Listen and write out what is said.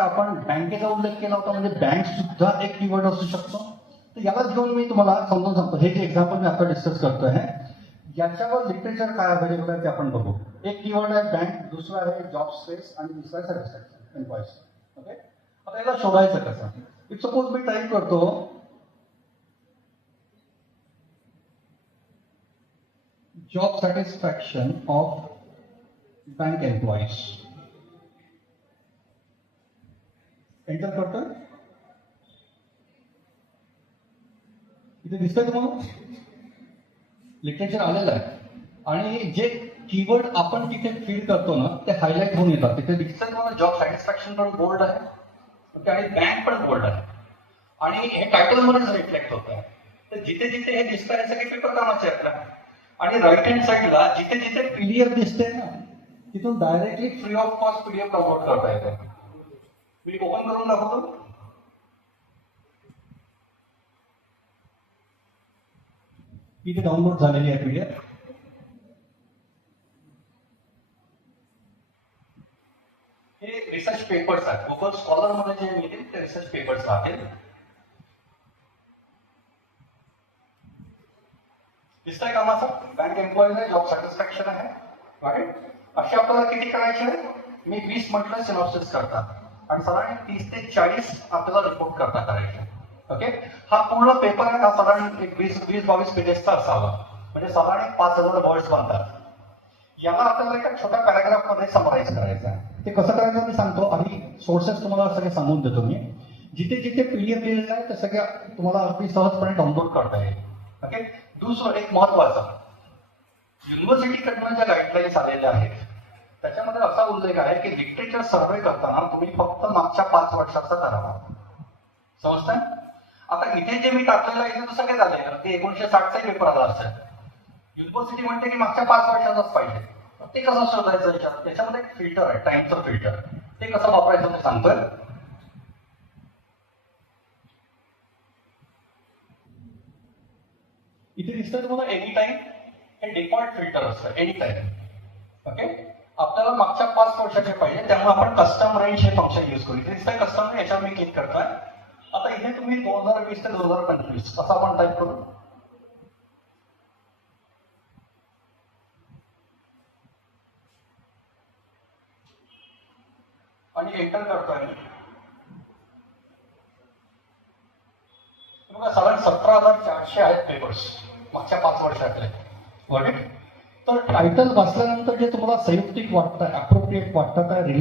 आपण बँकेचा उल्लेख केला होता, म्हणजे बँक सुद्धा एक कीवर्ड असू शकतो. तर यालाच घेऊन मी तुम्हाला समजून सांगतो. हे जे एक्झाम्पल मी आता डिस्कस करतोय याच्यावर लिटरेचर काय अवेलेबल आहे ते आपण बघू. एक कीवर्ड आहे बँक दुसरा आहे जॉब स्पेस आणि दुसरा आहे एम्प्लॉईज ओके आता याला शोधायचं कसं? इट सपोज़ मी टाईप करतो job satisfaction of bank employees enter करतात इथे दिसतंय तुम्हाला? लिटरेचर आलेलं आहे. आणि जे कीवर्ड आपण तिथे फीड करतो ना ते हायलाईट होऊन येतात. तिथे दिसतंय तुम्हाला? जॉब सॅटिस्फॅक्शन पण बोल्ड आहे. आणि बँक पण बोल्ड आहे. आणि हे टायटल मध्येच रिफ्लेक्ट होत आहे. तर जिथे जिथे हे दिसत आहे सगळे पेपर कामाचे आहेत आणि राईट हँड साईडला जिथे जिथे पीडीएफ दिसते ना तिथून directly free of cost PDF download करता येते. मी ओपन करून दाखवतो? इथे डाउनलोड झालेली आहे पीडीएफ हे रिसर्च पेपर्स आहेत. गुगल स्कॉलरमध्ये जे मिळतील ते रिसर्च पेपर्स राहतील. दिसतंय कामाचं बँक एम्प्लॉईज जॉब सॅटिस्फॅक्शन आहे. राईट असे आपल्याला किती करायचे आहे? मी वीस म्हटलं सिनॉप्सिस करतात. आणि साधारण तीस ते चाळीस आपल्याला रिपोर्ट करता करायचे. ओके हा पूर्ण पेपर आहे हा साधारण एक वीस वीस बावीस पेजेसचा असावा. म्हणजे साधारण एक पाच हजार वर्ड्स बनतात. याला आपल्याला एका छोट्या पॅराग्राफमध्ये समराईज करायचं आहे. ते कसं करायचं मी सांगतो. आधी सोर्सेस तुम्हाला सगळे सांगून देतो मी. जिथे जिथे पीडीएफ लिहिलेलं आहे ते सगळ्या तुम्हाला अगदी सहजपणे डाउनलोड करता येईल. ओके दुसरं एक महत्वाचं. युनिव्हर्सिटीकडनं ज्या गाईडलाईन्स आलेल्या आहेत त्याच्यामध्ये उल्लेख आहे की लिटरेचर सर्वे करताना तुम्ही फक्त मागच्या पाच वर्षाचा करावा समजतंय? आता इथे जे मी टाकलेलं आहे ते दुसरं काय झालंय? ते एकोणीशे साठचा पेपर आला असेल युनिव्हर्सिटी म्हणते की मागच्या पाच वर्षाचाच पाहिजे. ते कसं शोधायचं याच्यात? त्याच्यामध्ये एक फिल्टर आहे टाइमचं फिल्टर ते कसं वापरायचं ते सांगतोय? इथे दिसतंय तुम्हाला एनी टाइम हे डिफॉल्ट फिल्टर असतं एनी टाइम ओके आपल्याला मागच्या पाच वर्षाचे पाहिजे त्यामुळे आपण कस्टम रेंज हे फंक्शन युज करू. इथे दिसतंय कस्टम याच्यावर मी क्लिक करतोय. आता इथे तुम्ही दोन हजार वीस ते दोन हजार पंचवीस असं आपण टाईप करू. आणि एंटर करतोय मी. साधारण सतरा हजार चारशे आहेत पेपर्स मागच्या पाच वर्षातले. तर टायटल वाचल्यानंतर जे तुम्हाला संयुक्तिक वाटतं अप्रोप्रिएट वाटतं काय रिलीज